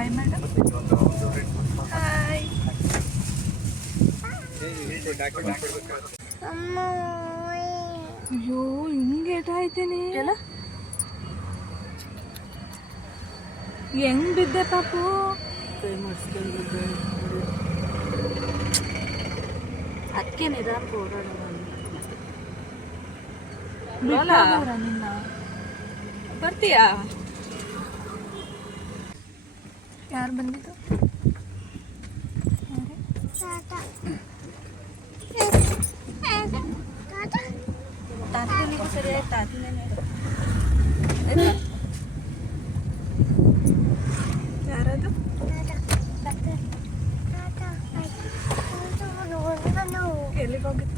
Hi madam. Hi. ಅಯ್ಯೋ ಹಿಂಗೆ ಏಟಾಯ್ತೀನಿ ಎಲ್ಲ. ಹೆಂಗ್ ಬಿದ್ದೆ ಪಾಪು? ಕೈ ಮಾಡಿಸ್ಕೊಂಡಿದ್ದೆ. ಅದಕ್ಕೆ ನಿಧಾನ ಓಡಾಡೋಣ. ನಿನ್ನ ಬರ್ತೀಯಾ? ಯಾರು ಬಂದಿದ್ದು? ತಾತನಿಗೂ ಸರಿಯಾಗಿ ತಾತನೇ ಯಾರದು? ಎಲ್ಲಿಗೆ ಹೋಗಿತ್ತು?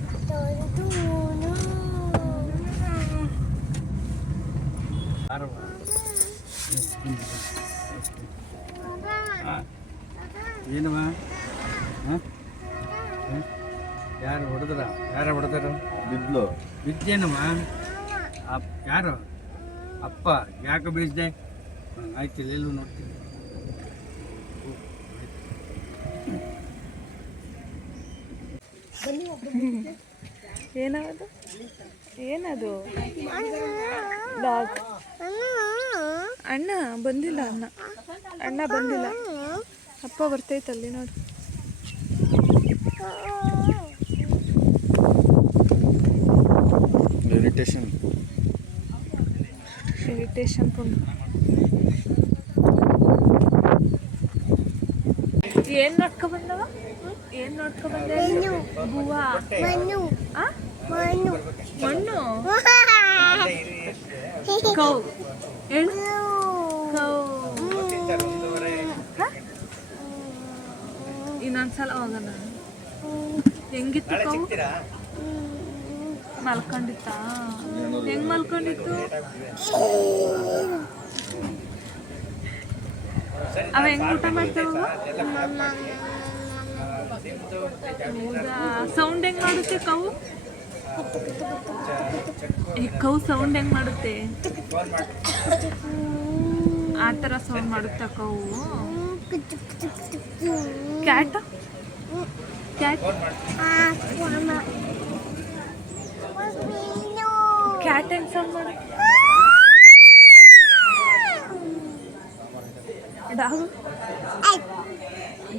ಏನವ? ಯಾರು ಹೊಡೆದ್ರ? ಯಾರು ಹೊಡೆದಾರ? ಬಿದ್ಲು. ಬಿದ್ದೇನಮ್ಮ? ಯಾರು? ಅಪ್ಪ. ಯಾಕೆ ಬೀಳಿಸ್ದೆ? ಆಯ್ತಿಲ್ಲ, ಎಲ್ಲೂ ನೋಡ್ತೀನಿ. ಏನದು? ಏನದು? ಡಾಗ್. ಅಣ್ಣ ಬಂದಿಲ್ಲ. ಅಣ್ಣ ಬಂದಿಲ್ಲ. ಅಪ್ಪ ಬರ್ತೈತಲ್ಲಿ ನೋಡಿ. ಇರಿಟೇಷನ್ ಪುಂಡು. ಏನ್ ನೋಡ್ಕೊ ಬಂದವ? ಏನ್ ನೋಡ್ಕೊ ಬಂದೆ? ಹೂವಾ? ಮಣ್ಣು? ಕೌ ಹೇಳು. ಕೌ. ಇನ್ನೊಂದ್ಸಲ ಹೋಗೋಣ. ಹೆಂಗಿತ್ತು ಕೌ? ಮಲ್ಕೊಂಡಿತ್ತ? ಹೆಂಗ್ ಮಲ್ಕೊಂಡಿತ್ತು? ಅವ ಹೆಂಗ್ ಊಟ ಮಾಡ್ತಾವ? ಸೌಂಡ್ ಹೆಂಗ್ ಮಾಡುತ್ತೆ ಕೌ? ಈ ಕೌ ಸೌಂಡ್ ಹೆಂಗ್ ಮಾಡುತ್ತೆ? ಆ ಥರ ಸೌಂಡ್ ಮಾಡುತ್ತ ಕೌ. ಕ್ಯಾಟ್? ಕ್ಯಾಟ್? ಕ್ಯಾಟ್ ಹೆಂಗ್ ಸೌಂಡ್ ಮಾಡುತ್ತೆ? ಡಾಗ್?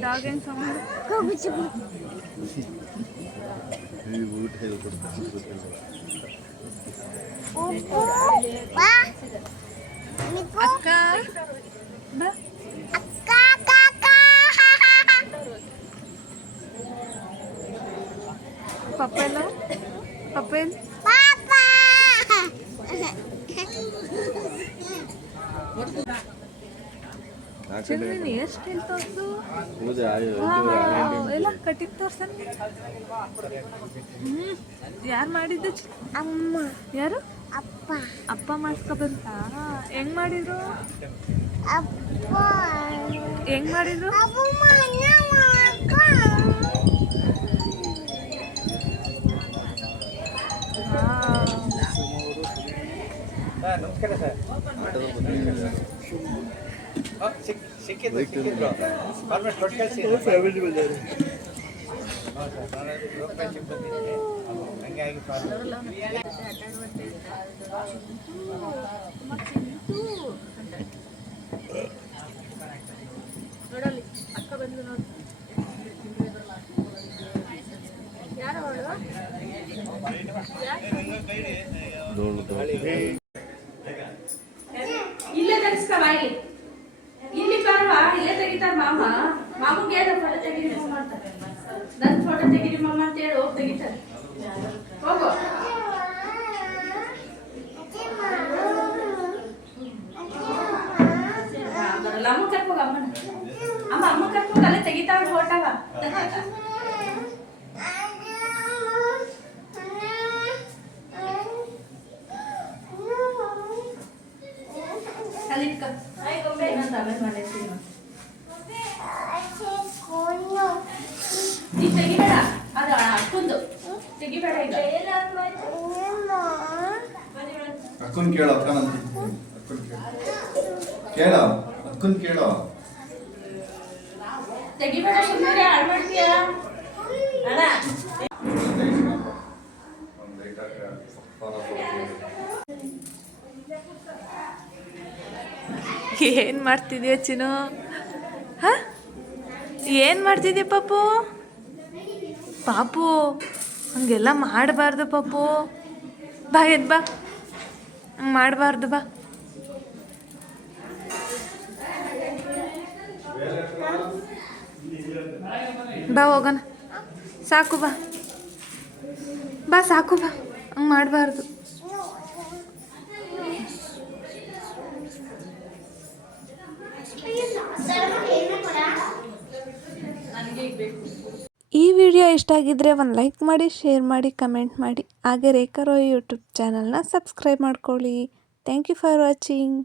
ಡಾಗ್ ಹೆಂಗ್ ಸೌಂಡ್ ಮಾಡುತ್ತೆ? ಅಕ್ಕ ಪಪ್ಪೆಲ್ಲ ಪಪ್ಪೇನ್ ಚಿನ್ನ ಎಷ್ಟು ಇಲ್ಲಿ ತೋರ್ಸು ಎಲ್ಲ ಕಟ್ಟಿಗೆ ತೋರ್ಸನ್. ಯಾರು ಮಾಡಿದ್ದು? ಅಮ್ಮ. ಯಾರು? ಅಪ್ಪ. ಅಪ್ಪ ಮಾಡಿಸ್ಕೊಬಂತ? ಹೆಂಗ್ ಮಾಡಿದ್ರು? ಹೆಂಗ್ ಮಾಡಿದ್ರು? ನಮಸ್ಕಾರ ಸರ್. ಸಿಕ್ಕಿದ್ರು ಫಾರ್ಮೆಟ್ ಕೊಟ್ಟು ಕಳಿಸಿ. ಫ್ಯಾಮಿಲಿ ಬಂದಿದ್ದಾರೆ. ಹಂಗಾಗಿ ನೋಡಲ್ಲಿ ಅಕ್ಕ ಬಂದು ನೋಡಿ. ಯಾರು ಅವಳು? ಇಲ್ಲೇ ತೆಗಿಸ್ತಾ ಬಾಯಿ. ಇಲ್ಲಿ ಬರವಾ? ಇಲ್ಲೇ ತೆಗಿತಾರ ಮಾಮ. ಮಾಮಗೆ ಏನೋ ಫೋಟೋ ತೆಗೀರಿ ಮಾಡ್ತಾರೆ. ನನ್ನ ಫೋಟೋ ತೆಗೀರಿ ಮಾಮ ಅಂತ ಹೇಳಿ ಹೋಗಿ ತೆಗಿತಾರೆ. ಹೋಗು. ಬರಲ್ಲ. ಅಮ್ಮ ಕರ್ಕೋಗ. ಅಮ್ಮ ಕರ್ಕೋಗ. ಅಲ್ಲೇ ತೆಗಿತಾಳ ಫೋಟೋವ. ಅಲ್ಲಿಟ್ಕ. ಇನ್ನೊಂದು ಆಮೇಲೆ ಮಾಡಿರ್ತೀನಿ. ನೀ ತೆಗಿಬೇಡ. ಅದು ಅಕ್ಕಂದು ತೆಗಿಬೇಡ. ಈಗ ಅಕ್ಕನ್ ಕೇಳೋ. ಅಕ್ಕನ್ ಕೇಳೋ. ಅಕ್ಕನ್ ಕೇಳೋ. ತೆಗಿಬೇಡ ಸುಮ್ಮನೆ ಹಾಳು ಮಾಡ್ತೀಯಾ ಅಣ್ಣ. ಏನು ಮಾಡ್ತಿದ್ಯಾ ಚಿನ್ನು? ಹಾಂ, ಏನು ಮಾಡ್ತಿದ್ಯಾ ಪಾಪು? ಪಾಪು ಹಂಗೆಲ್ಲ ಮಾಡಬಾರ್ದು ಪಾಪು. ಬಾ ಎದ್ದು ಬಾ, ಹಂಗೆ ಮಾಡಬಾರ್ದು ಬಾ. ಬಾ ಹೋಗೋಣ, ಸಾಕು ಬಾ ಬಾ, ಸಾಕು ಬಾ, ಹಂಗೆ ಮಾಡಬಾರ್ದು. ಈ ವಿಡಿಯೋ ಇಷ್ಟ ಆಗಿದ್ದರೆ ಒಂದು ಲೈಕ್ ಮಾಡಿ, ಶೇರ್ ಮಾಡಿ, ಕಮೆಂಟ್ ಮಾಡಿ. ಹಾಗೆ ರೇಖಾ ರೋಯ್ ಯೂಟ್ಯೂಬ್ ಚಾನಲ್ನ ಸಬ್ಸ್ಕ್ರೈಬ್ ಮಾಡ್ಕೊಳ್ಳಿ. Thank you for watching.